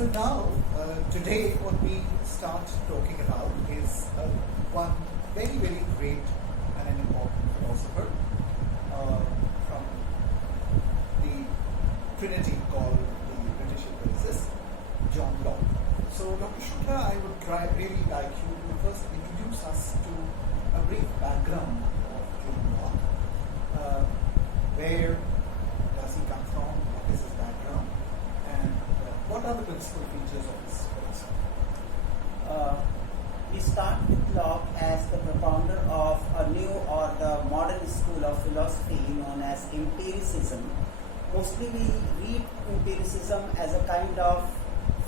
So now, today what we start talking about is one very, very great and an important philosopher from the Trinity called the British empiricist, John Locke. So Dr. Shukla, I would really like you to first introduce us to a brief background of John Locke. Where does he come from? What is his background? And what are the principal features of his philosophy? We start with Locke as the propounder of a new or the modern school of philosophy known as empiricism. Mostly we read empiricism as a kind of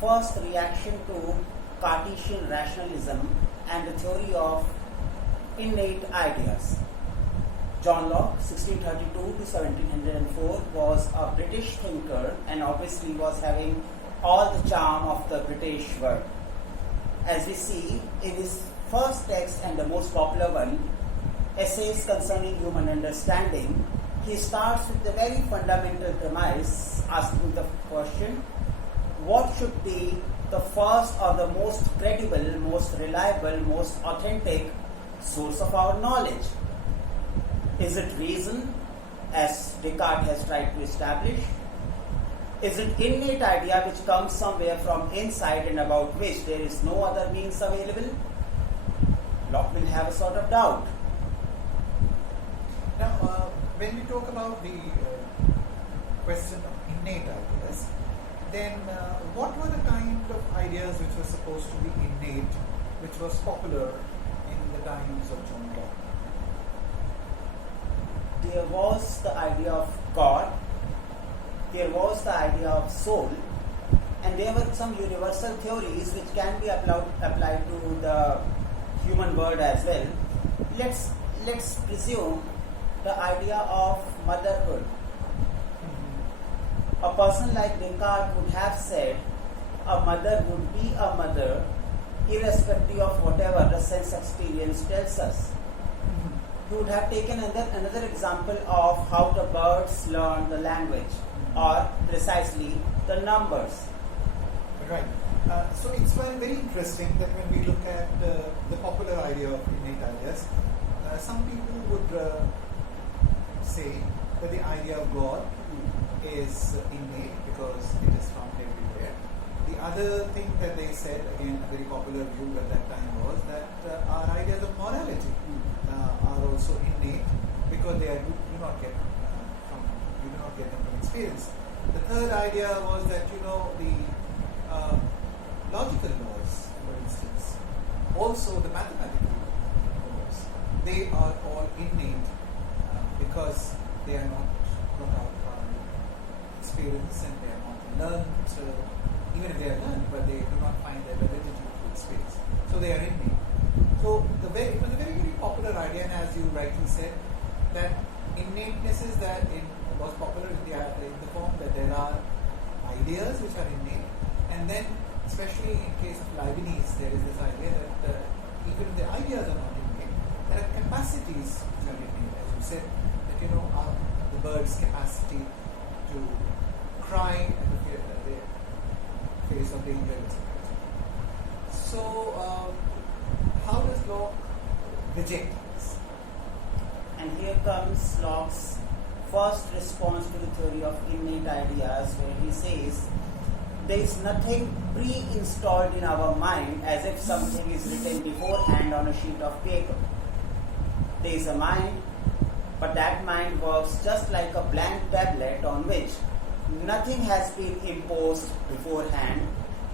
first reaction to Cartesian rationalism and the theory of innate ideas. John Locke, 1632 to 1704, was a British thinker and obviously was having all the charm of the British world. As we see in his first text and the most popular one, Essays Concerning Human Understanding, he starts with the very fundamental premise, asking the question, what should be the first or the most credible, most reliable, most authentic source of our knowledge? Is it reason, as Descartes has tried to establish? Is it innate idea which comes somewhere from inside and about which there is no other means available? Locke will have a sort of doubt. Now, when we talk about the question of innate ideas, then what were the kind of ideas which were supposed to be innate, which was popular in the times of John Locke? There was the idea of God, there was the idea of soul, and there were some universal theories which can be applied to the human world as well. Let's presume the idea of motherhood. A person like Descartes would have said a mother would be a mother irrespective of whatever the sense experience tells us. He would have taken another example of how the birds learn the language, or precisely the numbers. Right. So it's very interesting that when we look at the popular idea of innate ideas, some people would say that the idea of God is innate because it is found everywhere. The other thing that they said, again a very popular view at that time, was that our ideas of morality are also innate because they do not get them from experience. The third idea was that the logical laws, for instance, also the mathematical laws, they are all innate because they are not brought out from experience and they are not learned, even if they are learned, but they do not find their validity through experience. So they are innate. So it was a very, very popular idea, and as you rightly said, that innateness is that it was popular in the form that there are ideas which are innate, and then especially in case of Leibniz, there is this idea that even if the ideas are not innate, there are capacities which are innate, as you said, that the bird's capacity to cry at the face of danger, etc. So how does Locke reject this? And here comes Locke's first response to the theory of innate ideas, where he says there is nothing pre-installed in our mind as if something is written beforehand on a sheet of paper. There is a mind, but that mind works just like a blank tablet on which nothing has been imposed beforehand.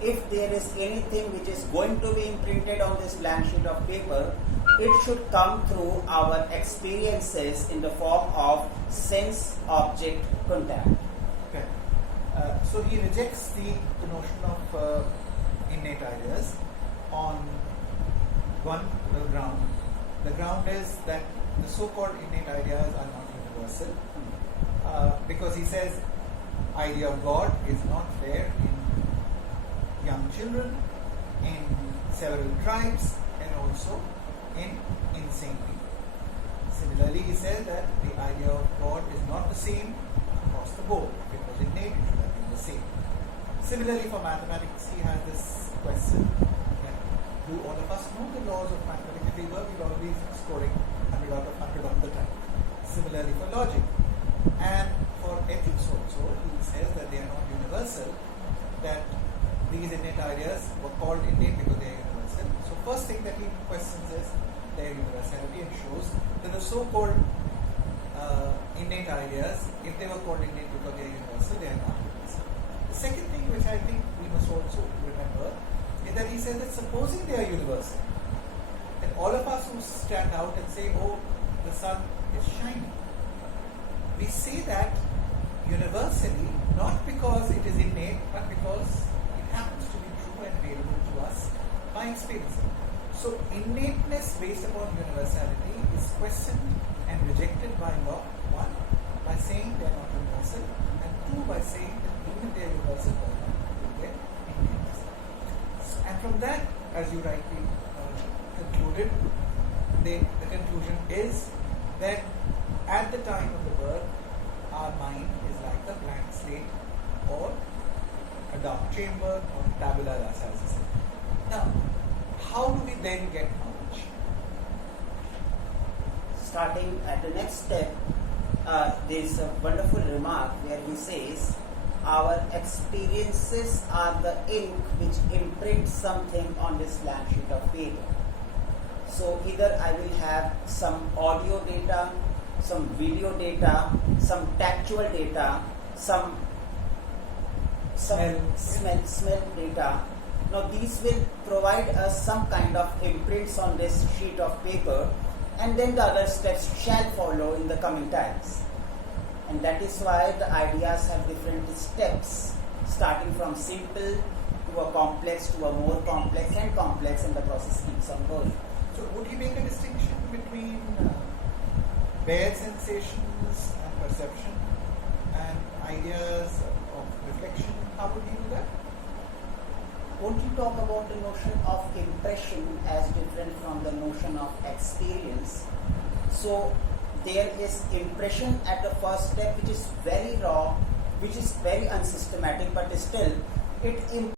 If there is anything which is going to be imprinted on this blank sheet of paper, it should come through our experiences in the form of sense-object contact. Okay. So he rejects the notion of innate ideas on one ground. The ground is that the so-called innate ideas are not universal, because he says idea of God is not there in young children, in several tribes, and also in insane people. Similarly, he says that the idea of God is not the same across the board, because innate it should have been the same. Similarly, for mathematics, he has this question: that do all of us know the laws of mathematics? If we were, we'd always be scoring 100 out of 100 all the time. Similarly, for logic. And for ethics also, he says that they are not universal, that these innate ideas were called innate because they are universal. So first thing that he questions is their universality and shows that the so-called innate ideas, if they were called innate because they are universal, they are not universal. The second thing which I think we must also remember is that he says that supposing they are universal, then all of us who stand out and say, oh, the sun is shining, we say that universally, not because it is innate, but because it happens to be true and available to us by experiencing. So innateness based upon universality is questioned and rejected by Locke, one, by saying they are not universal, and two, by saying that even if they are universal, they are not their innateness. And from that, as you rightly concluded, the conclusion is that at the time of the birth, our mind is like a blank slate or a dark chamber or tabula rasa, as I said. Now, how do we then get knowledge? Starting at the next step, there is a wonderful remark where he says, our experiences are the ink which imprints something on this blank sheet of paper. So either I will have some audio data, some video data, some tactual data, some smell data. Now these will provide us some kind of imprints on this sheet of paper, and then the other steps shall follow in the coming times. And that is why the ideas have different steps, starting from simple to a complex to a more complex, and the process keeps on going. So would he make a distinction between bare sensations and perception and ideas of reflection? How would he do that? Won't you talk about the notion of impression as different from the notion of experience? So there is impression at the first step, which is very raw, which is very unsystematic, but still it